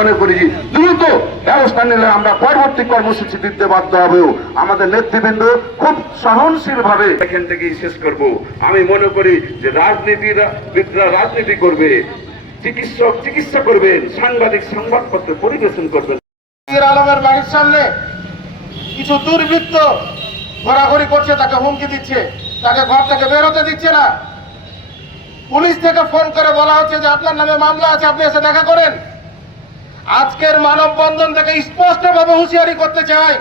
মনে করি দ্রুত ব্যবস্থা নিলে আমরা পরবর্তী কর্মসূচি দিতে বাধ্য হব। আমাদের নেতৃবৃন্দ খুব সহনশীল ভাবে এখান থেকেই শেষ করব। আমি মনে করি যে রাজনীতিবিদরা রাজনীতি করবে, চিকিৎসক চিকিৎসা করবেন, সাংবাদিক সংবাদপত্র পরিবেশন করবেন। আলমের বাড়ির সামনে কিছু দুর্বৃত্ত ঘোরাঘুরি করছে, তাকে হুমকি দিচ্ছে, তাকে ঘর থেকে বের হতে দিচ্ছে না। পুলিশ থেকে ফোন করে বলা হচ্ছে যে আপনার নামে মামলা আছে, আপনি এসে দেখা করেন। আজকের মানববন্ধন থেকে স্পষ্টভাবে হুঁশিয়ারি করতে চাই,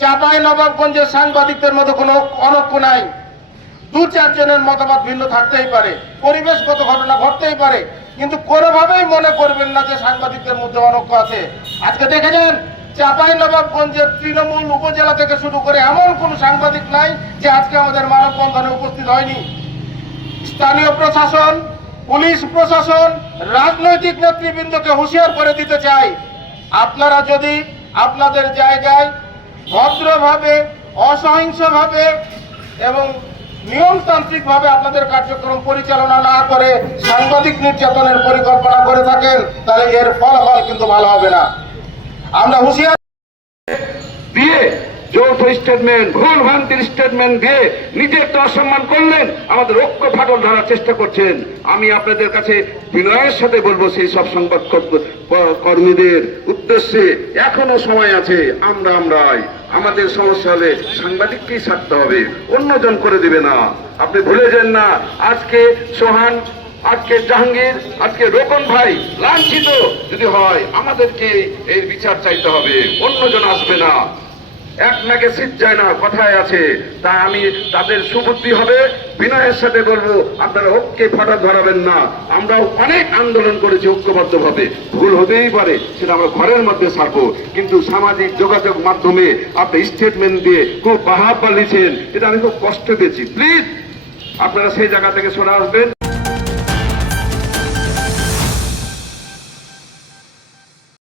চাঁপাইনবাবগঞ্জের সাংবাদিকদের মধ্যে কোনো অনৈক্য নাই। দু চারজনের মতামত ভিন্ন থাকতেই পারে, পরিবেশগত ঘটনা ঘটতেই পারে, কিন্তু কোনোভাবেই মনে করবেন না যে সাংবাদিকদের মধ্যে অনৈক্য আছে। আজকে দেখে যান, চাঁপাইনবাবগঞ্জের তৃণমূল উপজেলা থেকে শুরু করে এমন কোনো সাংবাদিক নাই যে আজকে আমাদের মানববন্ধনে উপস্থিত হয়নি। স্থানীয় প্রশাসন, পুলিশ প্রশাসন, রাজনৈতিক নেতৃবৃন্দকে হুঁশিয়ার করে দিতে চাই, আপনারা যদি আপনাদের জায়গায় ভদ্রভাবে, অসহিংসভাবে এবং নিয়মতান্ত্রিকভাবে আপনাদের কার্যক্রম পরিচালনা না করে সাংবাদিক নির্যাতনের পরিকল্পনা করে থাকেন, তাহলে এর ফলাফল কিন্তু ভালো হবে না। আমরা হুঁশিয়ার দিয়ে যৌথ স্টেটমেন্ট, ভুল ভ্রান্তির স্টেটমেন্ট দিয়ে নিজের তো অসম্মান করলেন, আমাদের ঐক্য ফাটল ধরার চেষ্টা করছেন। আমি আপনাদের কাছে বিনয়ের সাথে বলবো, সেই সব সংবাদ কর্মীদের উদ্দেশ্যে এখনো সময় আছে। আমরাই আমাদের সমস্যা হলে সাংবাদিককেই ছাড়তে হবে, অন্যজন করে দিবে না। আপনি ভুলে যান না, আজকে সোহান, আজকে জাহাঙ্গীর, আজকে রোকন ভাই লাঞ্ছিত যদি হয়, আমাদেরকে এর বিচার চাইতে হবে, অন্যজন আসবে না। এক নাকে শীত যায় না, কথায় আছে। তা আমি তাদের সুবুদ্ধি হবে, বিনয়ের সাথে বলবো, আপনারা ঐক্যে ফাটল ধরাবেন না। আমরাও অনেক আন্দোলন করেছি ঐক্যবদ্ধ ভাবে, ভুল হতেই পারে, সেটা আমরা ঘরের মধ্যে ছাড়বো, কিন্তু সামাজিক যোগাযোগ মাধ্যমে আপনি স্টেটমেন্ট দিয়ে খুব বাহাবা লিখেছেন, এটা আমি খুব কষ্ট পেয়েছি। প্লিজ আপনারা সেই জায়গা থেকে সরে আসবেন।